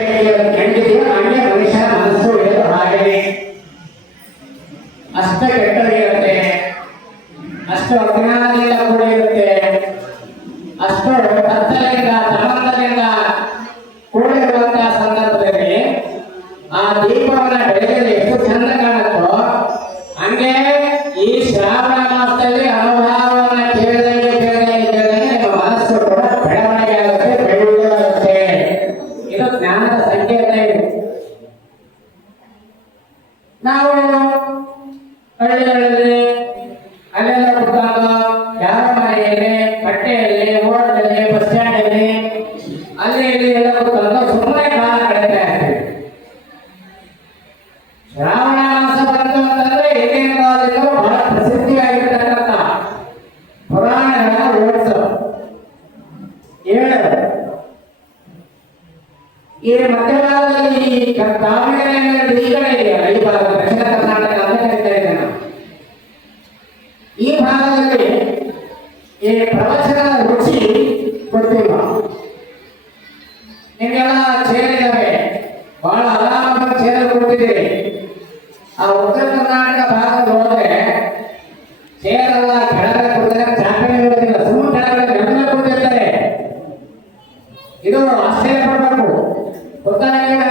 ಹೆಂಗಿದೆಯೋ ಹಂಗೆ ಮನುಷ್ಯನ ಮನಸ್ಸು ಇರೋದು ಹಾಗೆ ಅಷ್ಟ ಕೆಟ್ಟದಿರುತ್ತೆ, ಅಷ್ಟು ಅಜ್ಞಾನದಿಂದ ಕೂಡಿರುತ್ತೆ, ಅಷ್ಟು ಕತ್ತಲೆಯಿಂದ ತಮಂದದಿಂದ ಕೂಡಿರುವಂತಹ ಸಂದರ್ಭದಲ್ಲಿ ಆ ದೀಪವನ್ನ ಬೆಳಗ್ಗೆ ಎಷ್ಟು ಚಂದ ಕಾಣುತ್ತೋ ಹಂಗೆ ಈ ಶ್ರಾವಣ ಮಾಸದಲ್ಲಿ ಅನುಭವವನ್ನ ಕೇಳಿದಂಗೆ ನಿಮ್ಮ ಮನಸ್ಸು ಕೂಡ ಬೆಳವಣಿಗೆ ಆಗುತ್ತೆ, ಬೆಳೆಯುವುದಾಗುತ್ತೆ. ಇದು ಜ್ಞಾನದ ಸಂಕೇತ. ಇದು ನಾವು ಹಳ್ಳಿಗಳಲ್ಲಿ ಅಲ್ಲೆಲ್ಲ ಕೂತಾಗ ಯಾರ ಮನೆಯಲ್ಲಿ, ಕಟ್ಟೆಯಲ್ಲಿ, ಓಟಲ್ಲಿ, ಬಸ್ ಸ್ಟ್ಯಾಂಡಲ್ಲಿ ಅಲ್ಲಿ ಇಲ್ಲಿ ಎಲ್ಲ ಕೂತಾಗ ಸುಮ್ಮನೆ ಕಾಲ ಕಳೀತಾ ಇರ್ತೀವಿ. ಶ್ರಾವಣ ಮಾಸ ಬಂತು ಅಂತಂದ್ರೆ ಏನೇನು ಕಾಲದಲ್ಲೂ ಬಹಳ ಪ್ರಸಿದ್ಧಿಯಾಗಿರ್ತಕ್ಕಂಥ ಪುರಾಣಗಳ ಓಡಿಸು ಹೇಳೋದು. ಈ ಮಧ್ಯಭಾಗದಲ್ಲಿ ದಾವಣಗೆರೆ ಈ ಕಡೆ ಇದೆಯಲ್ಲ, ಈ ಭಾಗ ದಕ್ಷಿಣ ಕರ್ನಾಟಕ ಅಂತ ಕರೀತಾ ಇದ್ದೇನೆ. ಈ ಭಾಗದಲ್ಲಿ ಈ ಪ್ರವಚನದ ರುಚಿ ಗೊತ್ತಿಲ್ಲ. ನಿಮಗೆಲ್ಲ ಚೇರಿದ್ದಾವೆ, ಬಹಳ ಆರಾಮಾಗಿ ಚೇರು ಕೊಟ್ಟಿದ್ದೀರಿ. ಆ ಉತ್ತರ ಕರ್ನಾಟಕ ಭಾಗದಲ್ಲಿ ಹೋದ್ರೆ ಚೇರೆಲ್ಲ ಕೆಳಗಡೆ ಕೊಡ್ತಾರೆ, ಚಾಪೆ ಇರೋದಿಲ್ಲ, ಸುಮ್ಮನೆ ಕೆಳಗಡೆ ನೆಮ್ಮದಿ ಕೊಟ್ಟಿರ್ತಾರೆ. ಇದು ಆಶ್ಚರ್ಯ ಪಡಬೇಕು. ಗೊತ್ತಾಗಿಲ್ಲ